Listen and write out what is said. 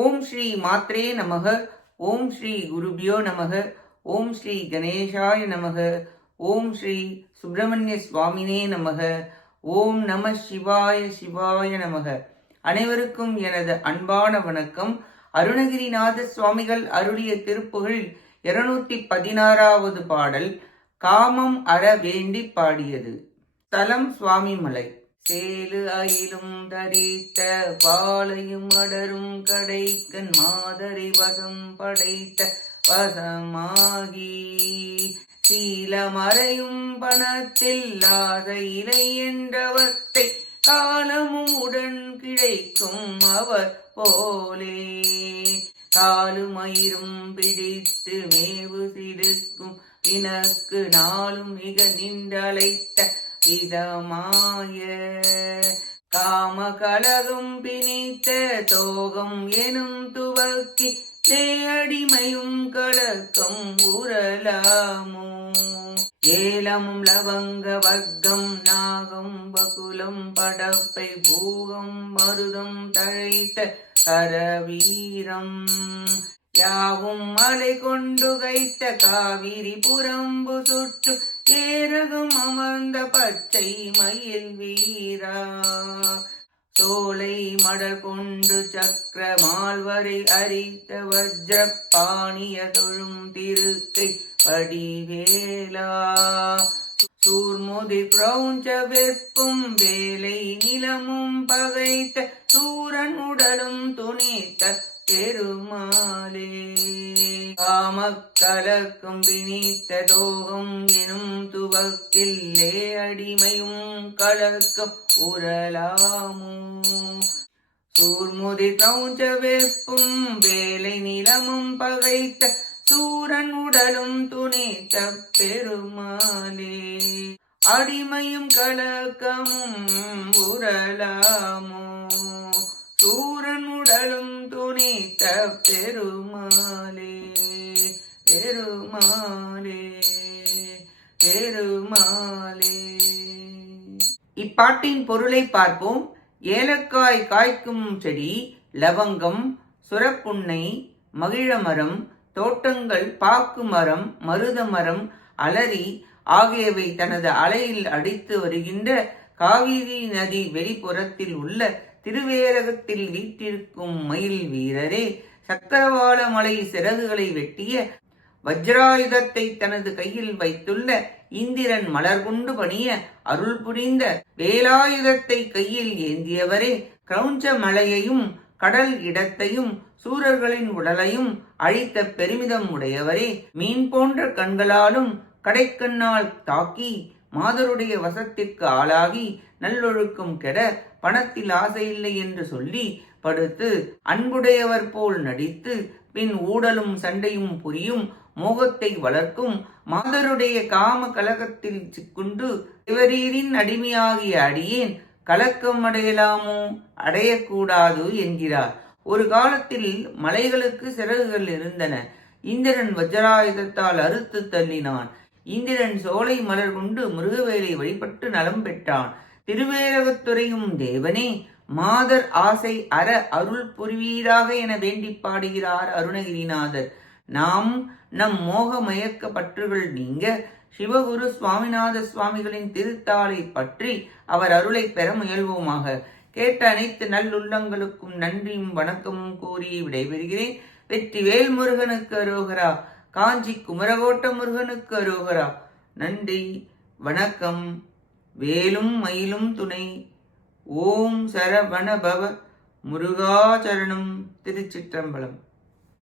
ஓம் ஸ்ரீ மாத்ரே நமக ஓம் ஸ்ரீ குருபியோ நமக ஓம் ஸ்ரீ கணேஷாய நமக ஓம் ஸ்ரீ சுப்பிரமணிய சுவாமினே நமக ஓம் நம சிவாய சிவாய நமக. அனைவருக்கும் எனது அன்பான வணக்கம். அருணகிரிநாத சுவாமிகள் அருளிய திருப்புகள் இருநூத்தி பதினாறாவது பாடல் காமம் அற வேண்டி பாடியது. தலம் சுவாமிமலை. சேலு அயிலும் தரித்த பாலையும் அடரும் கடைக்கன் மாதரை வசம் படைத்த வசமாகி. சீலமறையும் பணத்தில் இலை என்றவத்தை காலமும் உடன் கிடைக்கும் அவர் போலே. காலுமயிரும் பிடித்து மேவு சிறுக்கும் எனக்கு நாளும் மிக நின்றழைத்த இதமாய காம கலகம் பிணித்த தோகம் எனும் துவக்கி அடிமையும் கலக்கம் உரலாமோ ஏலமும் லவங்க வர்க்கம் நாகம் பகுலம் படப்பை பூகம் மருதம் தழைத்த கரவீரம். யாவும் மலை கொண்டு கைத்த காவிரி புறம்பு சுற்று ஏரகம் அமர்ந்த பச்சை மயில் வீரா. சோலை மடல் கொண்டு சக்கர மால்வரை அரித்த வஜ்ர பாணிய தொழும் திருக்கை படிவேலா சூர்முதி கிரௌஞ்ச வெப்பும் வேலை நிலமும் பகைத்த சூரன் உடலும் துணித்த பெருமா காமக்கலக்கும் பிணித்த தோகம் எனும் துவக்கில்லே அடிமையும் கலக்கம் உரலாமோ? சூர்முதி கவுஞ்ச வெப்பும் வேலை நிலமும் பகைத்த சூரன் உடலும் துணித்த பெருமாளே. அடிமையும் கலக்கமும் உரலாமோ? சூரன் உடலும் துணித்த பெருமாளே. பெருமாளே பெருமாளே. இப்பாட்டின் பொருளை பார்ப்போம். ஏலக்காய் காய்க்கும் செடி லவங்கம் சுரப்புண்ணை மகிழமரம் தோட்டங்கள் பாக்கு மரம் மருத மரம் அலரி ஆகியவை தனது அலையில் அடித்து வருகின்ற காவிரி நதி வெளிப்புறத்தில் உள்ள திருவேரகத்தில் வீட்டிருக்கும் மயில் வீரரே சக்கரவாள மலை சிறகுகளை வெட்டிய வஜ்ராயுதத்தை தனது கையில் வைத்துள்ள இந்திரன் மலர் கொண்டு பணிய அருள் புரிந்த வேலாயுதத்தை கையில் ஏந்தியவரே கிரௌஞ்ச மலையையும் கடல் இடத்தையும் சூரர்களின் உடலையும் அழித்த பெருமிதம் உடையவரே மீன் போன்ற கண்களாலும் கடைக்கண்ணால் தாக்கி மாதருடைய வசத்திற்கு ஆளாகி நல்லொழுக்கம் கெட பணத்தில் ஆசையில்லை என்று சொல்லி படுத்து அன்புடையவர் போல் நடித்து பின் ஊடலும் சண்டையும் புரியும் மோகத்தை வளர்க்கும் மாதருடைய காம கலகத்தில் சிக்குண்டு இவரீரின் அடிமையாகிய அடியேன் கலக்கம் அடையலாமோ? அடையக்கூடாது என்கிறார். ஒரு காலத்தில் மலைகளுக்கு சிறகுகள் இருந்தன. இந்திரன் வஜ்ராயுதத்தால் அறுத்து தள்ளினான். இந்திரன் சோலை மலர் கொண்டு மிருகவேலை வழிபட்டு நலம் பெற்றான். திருவேரகத்துறையும் தேவனே மாதர் ஆசை அற அருள் புரிவீராக என வேண்டி பாடுகிறார் அருணகிரிநாதர். நாம் நம் மோக மயக்க பற்றுகள் நீங்க சிவகுரு சுவாமிநாத சுவாமிகளின் திருத்தாளை பற்றி அவர் அருளை பெற முயல்வோமாக. கேட்ட அனைத்து நல்லுள்ளங்களுக்கும் நன்றியும் வணக்கமும் கூறி விடைபெறுகிறேன். வெற்றி வேல் முருகனுக்கு அரோகரா. காஞ்சி குமரகோட்ட முருகனுக்கு அரோகரா. நன்றி வணக்கம். வேலும் மயிலும் துணை. ஓம் சரவண பவ. முருகாச்சரணம் திருச்சிற்றம்பலம்.